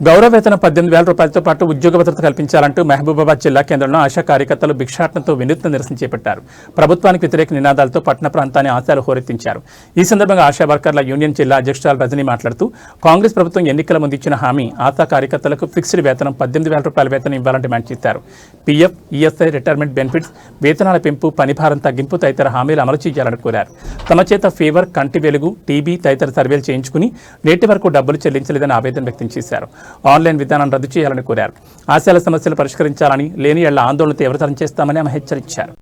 గౌరవ వేతనం 18,000 రూపాయలతో పాటు ఉద్యోగ భద్రత కల్పించాలంటూ మహబూబాబాద్ జిల్లా కేంద్రంలో ఆశా కార్యకర్తలు భిక్షాటనతో వినూత్న నిరసన చేపట్టారు. ప్రభుత్వానికి వ్యతిరేక నినాదాలతో పట్టణ ప్రాంతాన్ని ఆశాలు హోరెత్తించారు. ఈ సందర్భంగా ఆశా వర్కర్ల యూనియన్ జిల్లా అధ్యక్షురాలు రజని మాట్లాడుతూ కాంగ్రెస్ ప్రభుత్వం ఎన్నికల ముందు ఇచ్చిన హామీ ఆశా కార్యకర్తలకు ఫిక్స్డ్ వేతనం 18,000 రూపాయల వేతనం ఇవ్వాలని డిమాండ్ చేశారు. పీఎఫ్, ఈఎస్ఐ, రిటైర్మెంట్ బెనిఫిట్స్, వేతనాల పెంపు, పనిభారం తగ్గింపు తదితర హామీలు అమలు చేయాలని కోరారు. తమ చేత ఫీవర్, కంటి వెలుగు, టీబీ తదితర సర్వేలు చేయించుకుని నేటి వరకు డబ్బులు చెల్లించలేదని ఆవేదన వ్యక్తం చేశారు. ఆన్లైన్ విధానం రద్దు చేయాలని కోరారు. ఆశాల సమస్యలు పరిష్కరించాలని, లేని ఏళ్ల ఆందోళన తీవ్రతరం చేస్తామని ఆమె హెచ్చరించారు.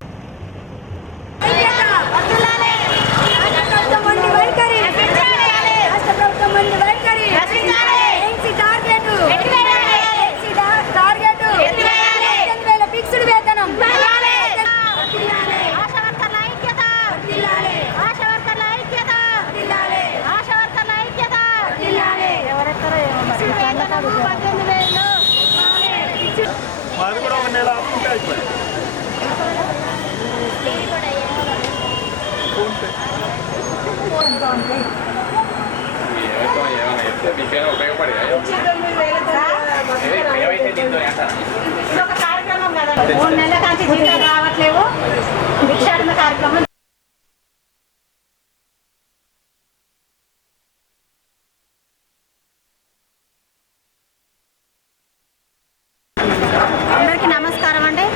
రావట్లేవు భిక్షాటన కార్యక్రమం. అందరికీ నమస్కారం అండి.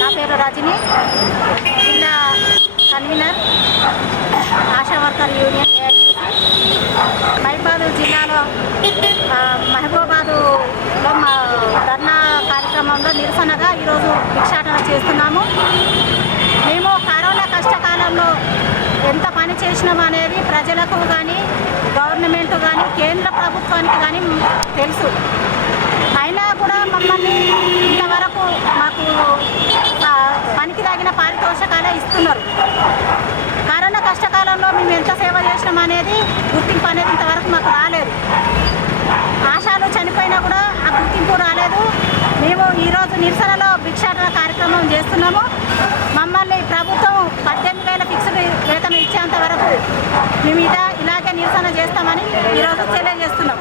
నా పేరు రజని, జిల్లా convener, ASHA worker union AITC. Mahabubabad జిల్లాలో మహబూబాబాద్లో ధర్నా కార్యక్రమంలో నిరసనగా ఈరోజు భిక్షాటన చేస్తున్నాము. మేము కరోనా కష్టకాలంలో ఎంత పని చేసినాం అనేది ప్రజలకు కానీ, గవర్నమెంట్ కానీ, కేంద్ర ప్రభుత్వానికి కానీ తెలుసు. అయినా కూడా మమ్మల్ని ఇంతవరకు మాకు పనికి తగిన పారితోషకాలే ఇస్తున్నారు. కరోనా కష్టకాలంలో మేము ఎంత సేవ చేసినాం అనేది గుర్తింపు అనేది ఇంతవరకు మాకు రాలేదు. ఆశాలు చనిపోయినా కూడా ఆ గుర్తింపు రాలేదు. మేము ఈరోజు నిరసనలో భిక్షాటన కార్యక్రమం చేస్తున్నాము. మమ్మల్ని ప్రభుత్వం 18,000 ఫిక్స్డ్ వేతనం ఇచ్చేంత వరకు మేము ఇలాగే నిరసన చేస్తామని ఈరోజు తెలియజేస్తున్నాం.